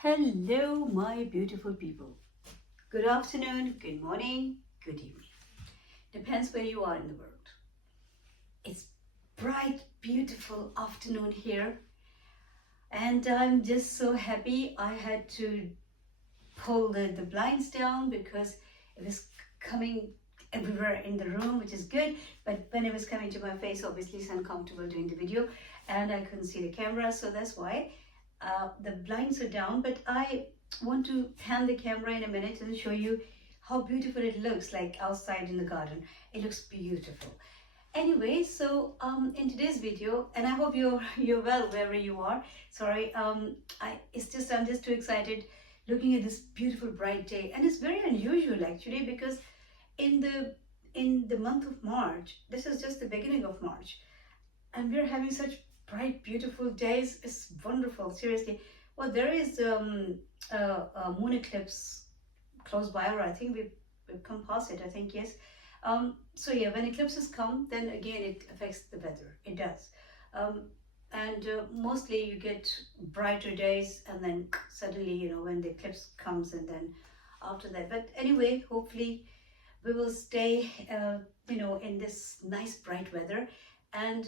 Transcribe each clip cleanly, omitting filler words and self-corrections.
Hello, my beautiful people. Good afternoon, good morning, good evening. Depends where you are in the world. It's bright, beautiful afternoon here, and I'm just so happy. I had to pull the blinds down because it was coming everywhere in the room, which is good. But when it was coming to my face, obviously it's uncomfortable doing the video, and I couldn't see the camera, so that's why the blinds are down. But I want to pan the camera in a minute and show you how beautiful it looks like outside in the garden. It looks beautiful. Anyway, so in today's video, and I hope you're well wherever you are. Sorry, I'm just too excited looking at this beautiful bright day, and it's very unusual actually because in the month of March, this is just the beginning of March, and we're having such bright, beautiful days. It's wonderful, seriously. Well, there is a moon eclipse close by, or I think we've come past it. I think yes. So yeah, when eclipses come, then again it affects the weather. It does, um, and mostly you get brighter days, and then suddenly when the eclipse comes, and then after that. But anyway, hopefully we will stay in this nice bright weather, and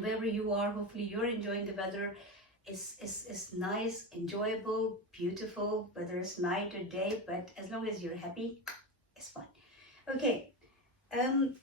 wherever you are, hopefully you're enjoying the weather. It's nice, enjoyable, beautiful, whether it's night or day, but as long as you're happy, it's fine. Okay, um,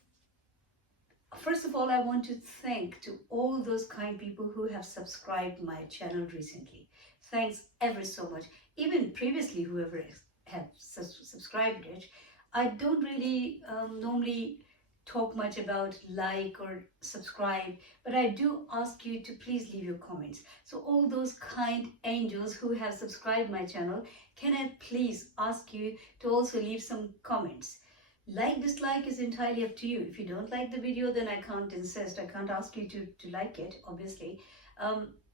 first of all, I want to thank to all those kind people who have subscribed my channel recently. Thanks ever so much. Even previously, whoever have subscribed it, I don't really normally talk much about like or subscribe, but I do ask you to please leave your comments. So all those kind angels who have subscribed my channel, can I please ask you to also leave some comments? Like, dislike is entirely up to you. If you don't like the video, then I can't insist. I can't ask you to like it, obviously.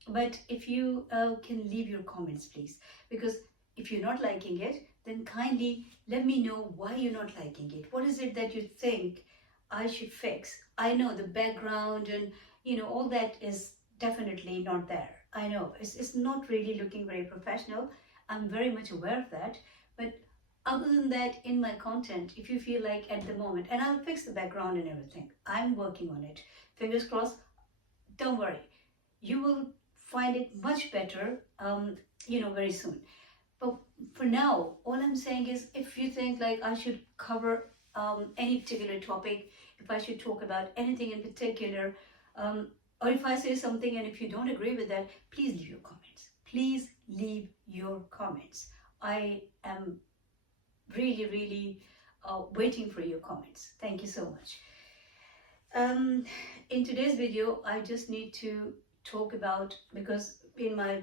But if you can leave your comments, please. Because if you're not liking it, then kindly let me know why you're not liking it. What is it that you think I should fix? I know the background and all that is definitely not there. I know it's not really looking very professional. I'm very much aware of that. But other than that, in my content, if you feel like at the moment, and I'll fix the background and everything, I'm working on it. Fingers crossed, don't worry. You will find it much better, very soon. But for now, all I'm saying is if you think like I should cover any particular topic, if I should talk about anything in particular, or if I say something and if you don't agree with that, please leave your comments. Please leave your comments. I am really, really waiting for your comments. Thank you so much. In today's video, I just need to talk about, because in my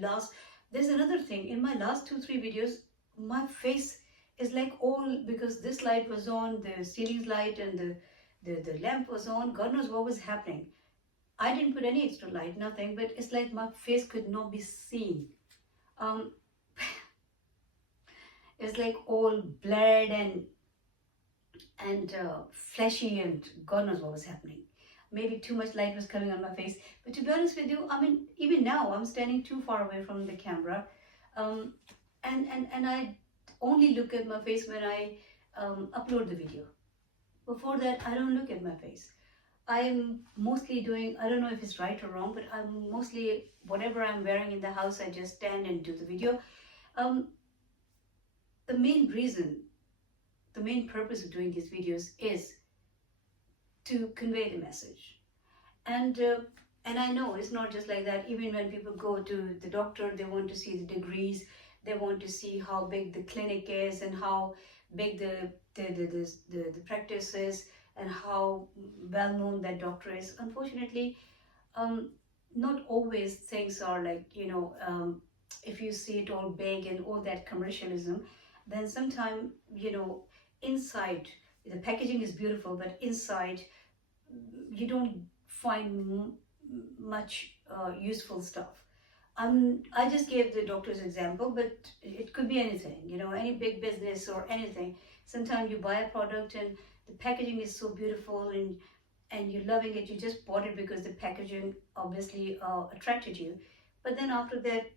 last, there's another thing, in my last 2-3 videos, my face is like all, because this light was on, the ceiling light and the lamp was on, God knows what was happening. I didn't put any extra light, nothing, but it's like my face could not be seen. It's like all blurred and fleshy, and God knows what was happening. Maybe too much light was coming on my face. But to be honest with you, I mean, even now I'm standing too far away from the camera, and I only look at my face when I upload the video. Before that, I don't look at my face. I'm mostly doing, I don't know if it's right or wrong, but I'm mostly, whatever I'm wearing in the house, I just stand and do the video. The main reason, the main purpose of doing these videos is to convey the message. And I know it's not just like that. Even when people go to the doctor, they want to see the degrees, they want to see how big the clinic is and how big the practice is and how well known that doctor is. Unfortunately, not always things are like, if you see it all big and all that commercialism, then sometimes, inside, the packaging is beautiful, but inside you don't find much useful stuff. I just gave the doctor's example, but it could be anything, any big business or anything. Sometimes you buy a product and the packaging is so beautiful and you're loving it. You just bought it because the packaging obviously attracted you. But then after that,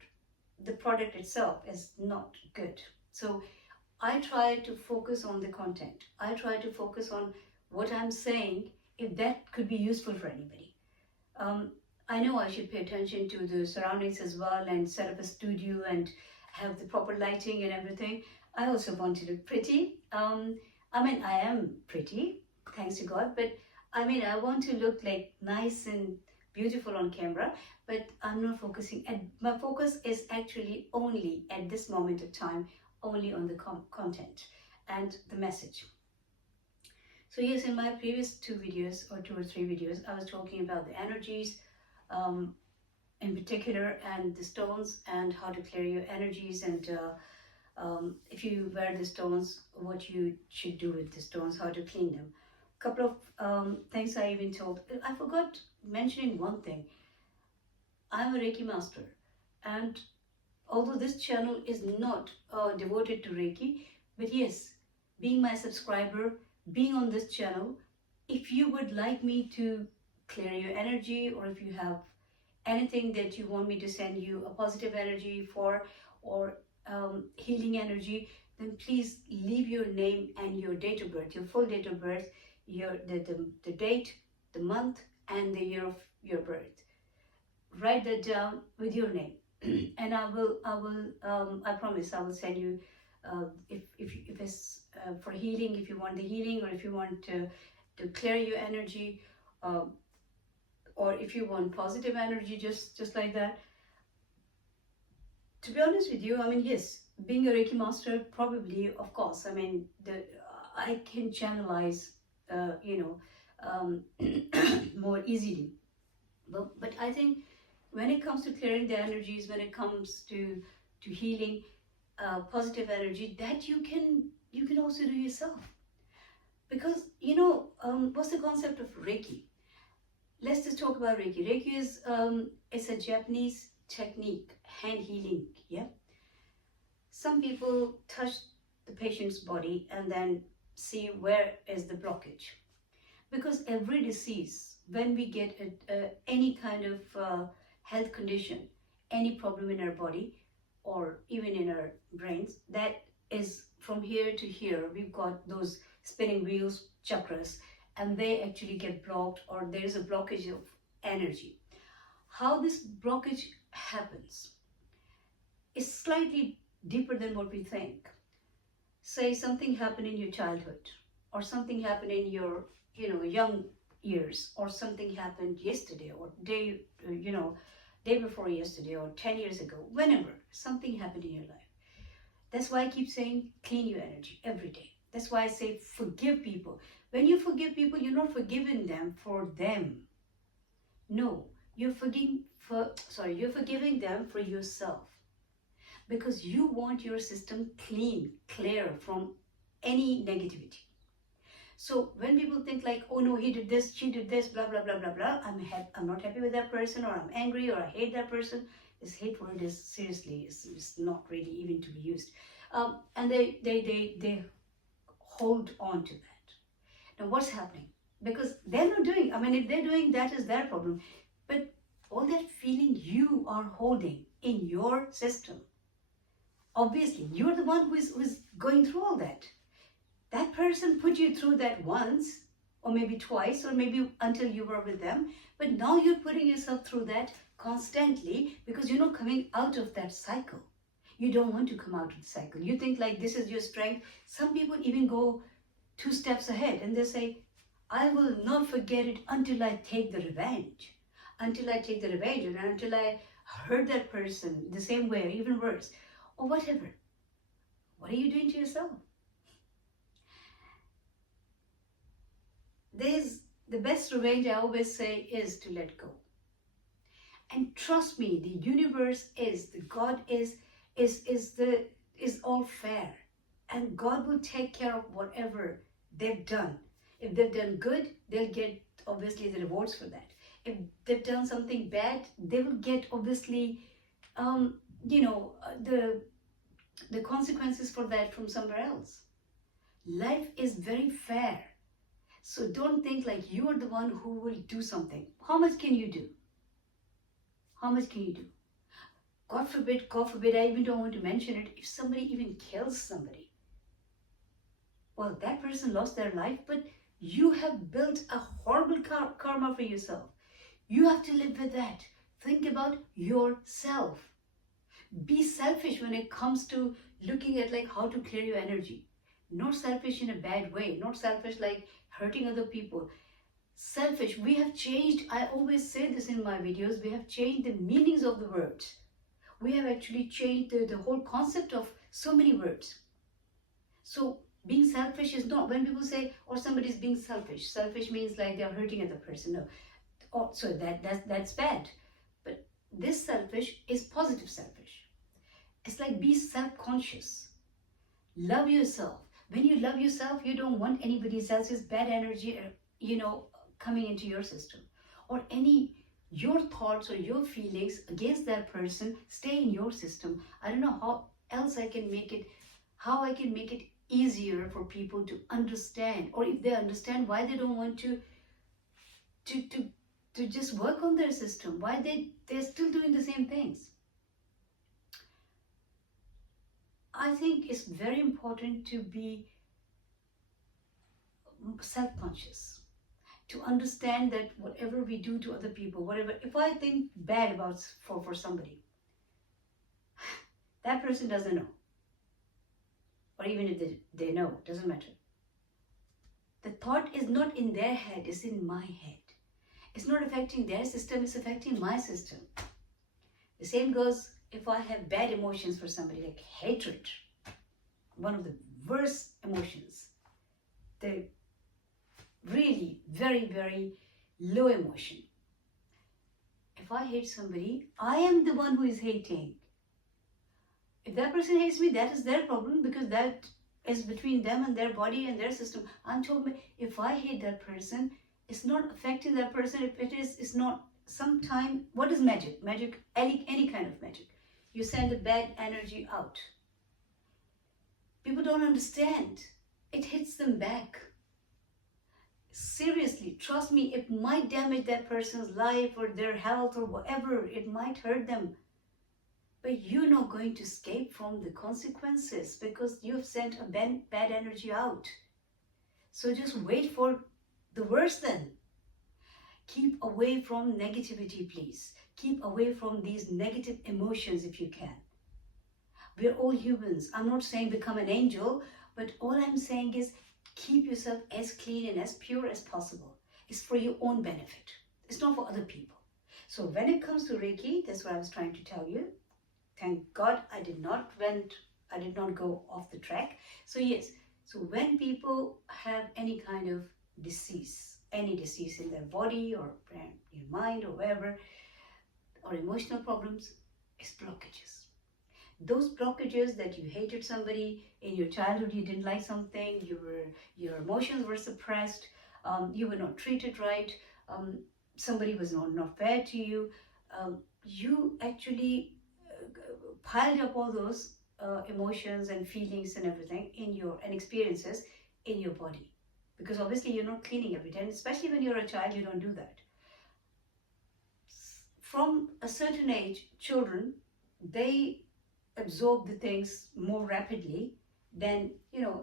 the product itself is not good. So I try to focus on the content. I try to focus on what I'm saying, if that could be useful for anybody. um, I know I should pay attention to the surroundings as well and set up a studio and have the proper lighting and everything. I also want to look pretty. I mean, I am pretty, thanks to God, but I mean, I want to look like nice and beautiful on camera, but I'm not focusing. And my focus is actually only at this moment of time, only on the content and the message. So yes, in my previous two videos or two or three videos, I was talking about the energies um, in particular and the stones and how to clear your energies and if you wear the stones, what you should do with the stones, how to clean them. A couple of things I even told. I forgot mentioning one thing. I'm a Reiki master, and although this channel is not devoted to Reiki, but yes, being my subscriber, being on this channel, if you would like me to clear your energy, or if you have anything that you want me to send you a positive energy for, or healing energy, then please leave your name and your date of birth, your full date of birth, the date, the month, and the year of your birth. Write that down with your name, and I promise I will send you if it's for healing, if you want the healing, or if you want to clear your energy, uh, or if you want positive energy, just like that. To be honest with you, I mean, yes, being a Reiki master, probably, of course, I mean, I can channelize, you know, more easily. But I think when it comes to clearing the energies, when it comes to healing, positive energy, that you can also do yourself. Because what's the concept of Reiki? Let's just talk about Reiki. Reiki is it's a Japanese technique, hand healing. Yeah, some people touch the patient's body and then see where is the blockage. Because every disease, when we get any kind of health condition, any problem in our body or even in our brains, that is from here to here, we've got those spinning wheels, chakras, and they actually get blocked, or there is a blockage of energy. How this blockage happens is slightly deeper than what we think. Say something happened in your childhood, or something happened in your young years, or something happened yesterday, or day before yesterday, or 10 years ago, whenever something happened in your life. That's why I keep saying clean your energy every day. That's why I say forgive people. When you forgive people, you're not forgiving them for them. No, you're forgiving them for yourself, because you want your system clean, clear from any negativity. So when people think like, oh no, he did this, she did this, blah blah blah blah blah, I'm not happy with that person, or I'm angry, or I hate that person. This hate word is seriously is not really even to be used, and they hold on to that. Now what's happening? Because they're not doing. I mean, if they're doing, that is their problem. But all that feeling you are holding in your system, obviously you're the one who's going through all that. That person put you through that once, or maybe twice, or maybe until you were with them. But now you're putting yourself through that constantly, because you're not coming out of that cycle. You don't want to come out of the cycle. You think like this is your strength. Some people even go 2 steps ahead and they say, I will not forget it until I take the revenge. Until I take the revenge, and until I hurt that person the same way, or even worse, or whatever. What are you doing to yourself? The best revenge, I always say, is to let go. And trust me, the universe the God is all fair, and God will take care of whatever they've done. If they've done good, they'll get obviously the rewards for that. If they've done something bad, they will get obviously the consequences for that from somewhere else. Life is very fair. So don't think like you are the one who will do something. How much can you do? How much can you do? God forbid, I even don't want to mention it, if somebody even kills somebody, well, that person lost their life, but you have built a horrible karma for yourself. You have to live with that. Think about yourself. Be selfish when it comes to looking at like how to clear your energy. Not selfish in a bad way, not selfish like hurting other people. Selfish, we have changed, I always say this in my videos, we have changed the meanings of the words. We have actually changed the whole concept of so many words. So being selfish is not, when people say, or somebody's being selfish, selfish means like they're hurting other person. No. Oh, so that's bad. But this selfish is positive selfish. It's like be self-conscious. Love yourself. When you love yourself, you don't want anybody else's bad energy, coming into your system, or any your thoughts or your feelings against that person stay in your system. I don't know how else I can make it, how I can make it easier for people to understand, or if they understand, why they don't want to just work on their system, why they're still doing the same things. I think it's very important to be self-conscious, to understand that whatever we do to other people, whatever, if I think bad about for somebody, that person doesn't know, or even if they know, it doesn't matter. The thought is not in their head, it's in my head. It's not affecting their system, it's affecting my system. The same goes if I have bad emotions for somebody, like hatred, one of the worst emotions, the really very, very low emotion. If I hate somebody, I am the one who is hating. If that person hates me, that is their problem, because that is between them and their body and their system. I'm told, if I hate that person, it's not affecting that person. If it is, it's not. Sometime, what is magic? Magic, any kind of magic. You send the bad energy out. People don't understand. It hits them back. Seriously, trust me, it might damage that person's life or their health or whatever. It might hurt them. But you're not going to escape from the consequences because you've sent a bad energy out. So just wait for the worst then. Keep away from negativity, please. Keep away from these negative emotions if you can. We're all humans. I'm not saying become an angel, but all I'm saying is keep yourself as clean and as pure as possible. It's for your own benefit. It's not for other people. So when it comes to Reiki, that's what I was trying to tell you. Thank God I did not go off the track. So yes, so when people have any kind of disease, any disease in their body or in mind or wherever, or emotional problems, is blockages. Those blockages that you hated somebody in your childhood, you didn't like something, your emotions were suppressed, you were not treated right, somebody was not fair to you, you actually piled up all those emotions and feelings and everything and experiences in your body. Because obviously you're not cleaning every time, especially when you're a child, you don't do that. From a certain age, children, they absorb the things more rapidly than,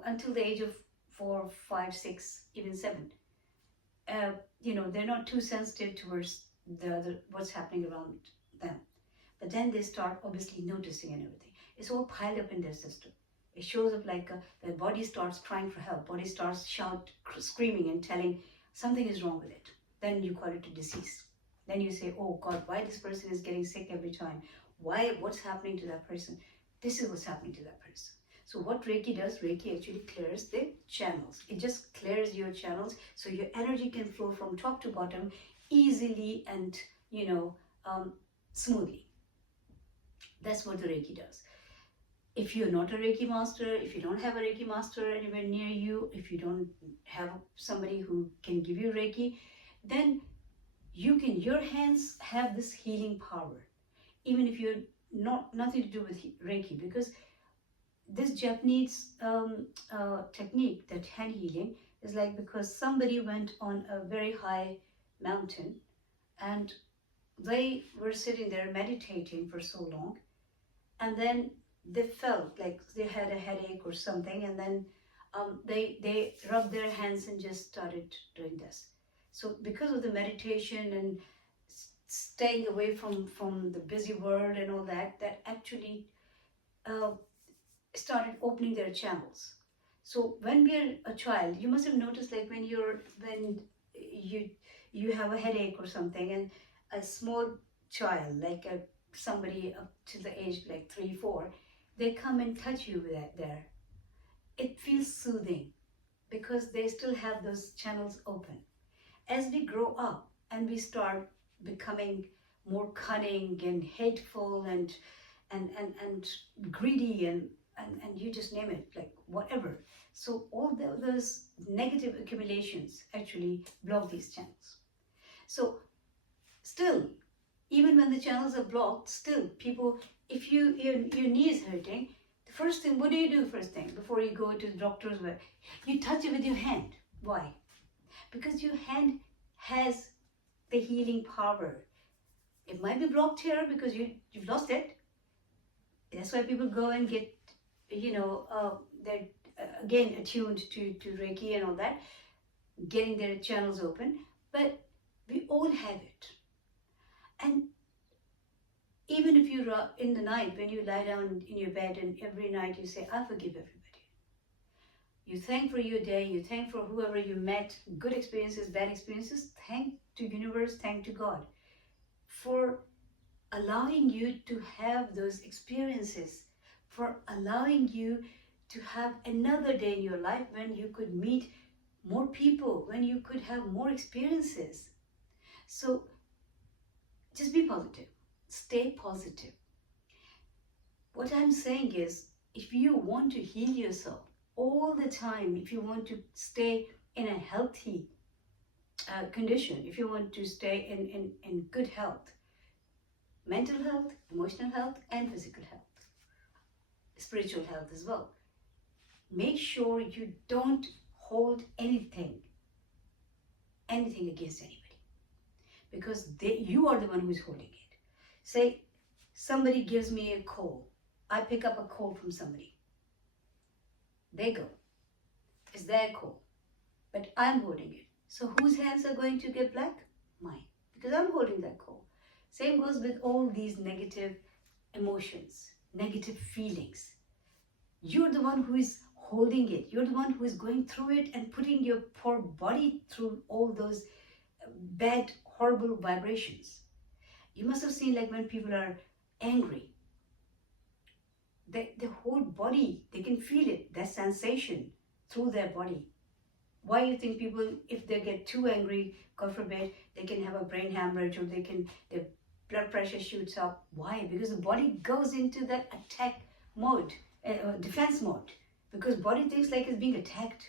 until the age of 4, 5, 6, even 7. They're not too sensitive towards what's happening around them. But then they start obviously noticing and everything. It's all piled up in their system. It shows up like their body starts crying for help. Body starts screaming and telling something is wrong with it. Then you call it a disease. Then you say, oh God, why this person is getting sick every time? What's happening to that person? This is what's happening to that person. So what Reiki does, Reiki actually clears the channels. It just clears your channels so your energy can flow from top to bottom easily and, smoothly. That's what the Reiki does. If you're not a Reiki master, if you don't have a Reiki master anywhere near you, if you don't have somebody who can give you Reiki, then your hands have this healing power. Even if you're nothing to do with Reiki, because this Japanese technique, that hand healing, is like because somebody went on a very high mountain and they were sitting there meditating for so long, and then they felt like they had a headache or something, and then they rubbed their hands and just started doing this. So because of the meditation and staying away from the busy world and all that, that actually uh, started opening their channels. So when we're a child, you must have noticed, like when you you have a headache or something, and a small child, like somebody up to the age like 3, 4, they come and touch you with that there. It feels soothing because they still have those channels open. As we grow up and we start becoming more cunning and hateful and greedy and you just name it, like whatever. So all those negative accumulations actually block these channels. So still, even when the channels are blocked, still people, if your knee is hurting, the first thing, what do you do first thing before you go to the doctor's? Where you touch it with your hand. Why? Because your hand has the healing power. It might be blocked here because you've lost it. That's why people go and get, they're again attuned to Reiki and all that, getting their channels open. But we all have it. And even if you're in the night, when you lie down in your bed and every night you say, I forgive everybody. You thank for your day, you thank for whoever you met, good experiences, bad experiences, thank to universe, thank to God for allowing you to have those experiences, for allowing you to have another day in your life when you could meet more people, when you could have more experiences. So just be positive, stay positive. What I'm saying is, if you want to heal yourself all the time, if you want to stay in a healthy condition, if you want to stay in good health, mental health, emotional health, and physical health, spiritual health as well, make sure you don't hold anything against anybody, because you are the one who is holding it. Say somebody gives me a call, I pick up a call from somebody, they go, it's their call, but I'm holding it. So whose hands are going to get black? Mine, because I'm holding that call. Same goes with all these negative emotions, negative feelings. You're the one who is holding it. You're the one who is going through it and putting your poor body through all those bad, horrible vibrations. You must have seen, like when people are angry, the whole body, they can feel it, that sensation through their body. Why do you think people, if they get too angry, God forbid, they can have a brain hemorrhage, or their blood pressure shoots up? Why? Because the body goes into that attack mode, defense mode, because body thinks like it's being attacked.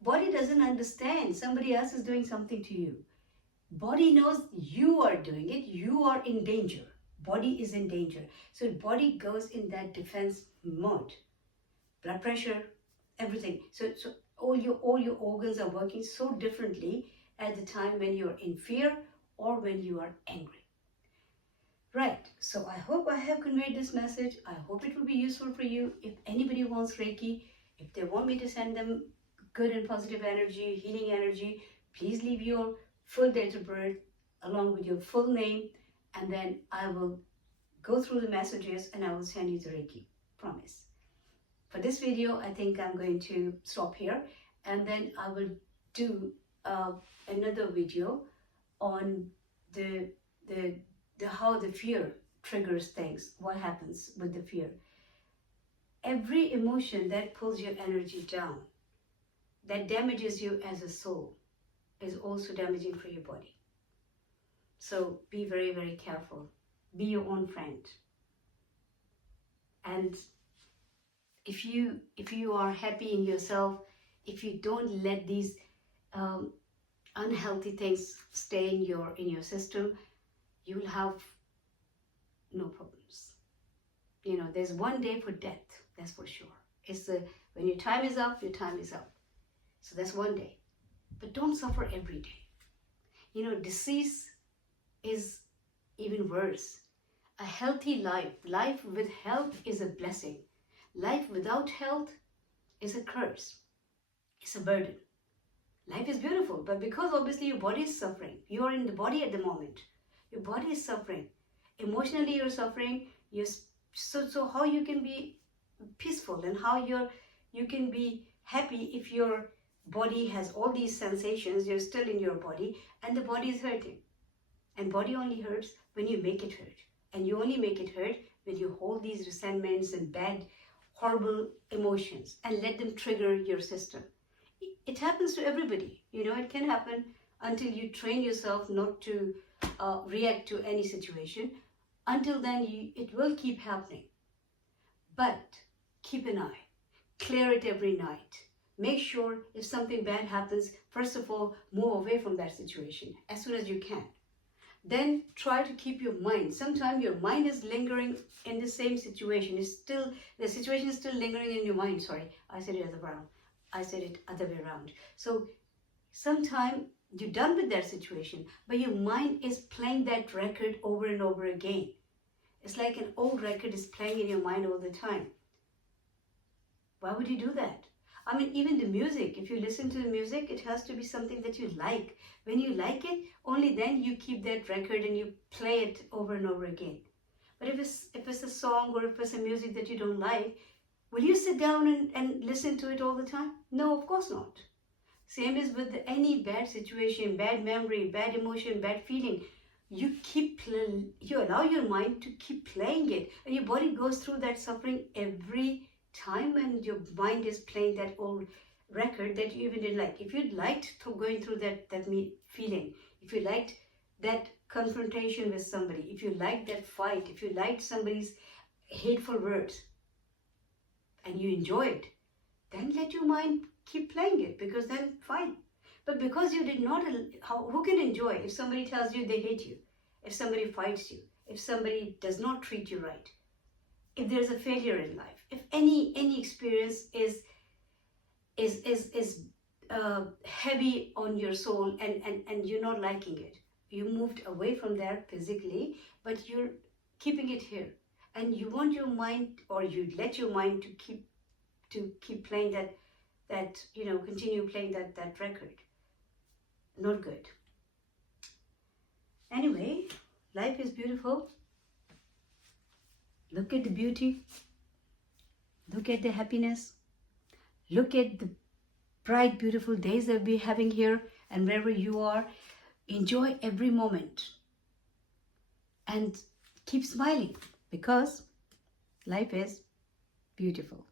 Body doesn't understand somebody else is doing something to you. Body knows you are doing it, you are in danger. Body is in danger. So body goes in that defense mode. Blood pressure, everything. So all your organs are working so differently at the time when you're in fear or when you are angry. Right, so I hope I have conveyed this message. I hope it will be useful for you. If anybody wants Reiki, if they want me to send them good and positive energy, healing energy, please leave your full date of birth along with your full name, and then I will go through the messages and I will send you the Reiki. Promise. For this video, I think I'm going to stop here, and then I will do another video on the how the fear triggers things, what happens with the fear. Every emotion that pulls your energy down, that damages you as a soul, is also damaging for your body. So be very, very careful. Be your own friend. And if you are happy in yourself, if you don't let these unhealthy things stay in your system, you will have no problems. There's one day for death, that's for sure. It's when your time is up, your time is up. So that's one day. But don't suffer every day. Disease is even worse. a healthy life, life with health is a blessing. Life without health is a curse. It's a burden. Life is beautiful, but because obviously your body is suffering, you are in the body at the moment. Your body is suffering. Emotionally, you're suffering. So how you can be peaceful and how you can be happy if your body has all these sensations, you're still in your body and the body is hurting. And body only hurts when you make it hurt. And you only make it hurt when you hold these resentments and bad, horrible emotions and let them trigger your system. It happens to everybody. It can happen until you train yourself not to react to any situation. Until then, it will keep happening. But keep an eye. Clear it every night. Make sure if something bad happens, first of all, move away from that situation as soon as you can. Then try to keep your mind. Sometimes your mind is lingering in the same situation. The situation is still lingering in your mind. Sorry, I said it other way around. So sometimes you're done with that situation, but your mind is playing that record over and over again. It's like an old record is playing in your mind all the time. Why would you do that? I mean, even the music, if you listen to the music, it has to be something that you like. When you like it, only then you keep that record and you play it over and over again. But if it's a song or if it's a music that you don't like, will you sit down and listen to it all the time? No, of course not. Same is with any bad situation, bad memory, bad emotion, bad feeling. You allow your mind to keep playing it, and your body goes through that suffering every time, and your mind is playing that old record that you even didn't like. If you liked going through that feeling, if you liked that confrontation with somebody, if you liked that fight, if you liked somebody's hateful words, and you enjoy it, then let your mind keep playing it, because then fine. But because you did not, who can enjoy if somebody tells you they hate you, if somebody fights you, if somebody does not treat you right, if there's a failure in life, if any experience is heavy on your soul and you're not liking it, you moved away from there physically, but you're keeping it here, and you want your mind, or you let your mind to keep playing that continue playing that record. Not good. Anyway, life is beautiful. Look at the beauty. Look at the happiness. Look at the bright, beautiful days that we're having here, and wherever you are, enjoy every moment and keep smiling, because life is beautiful.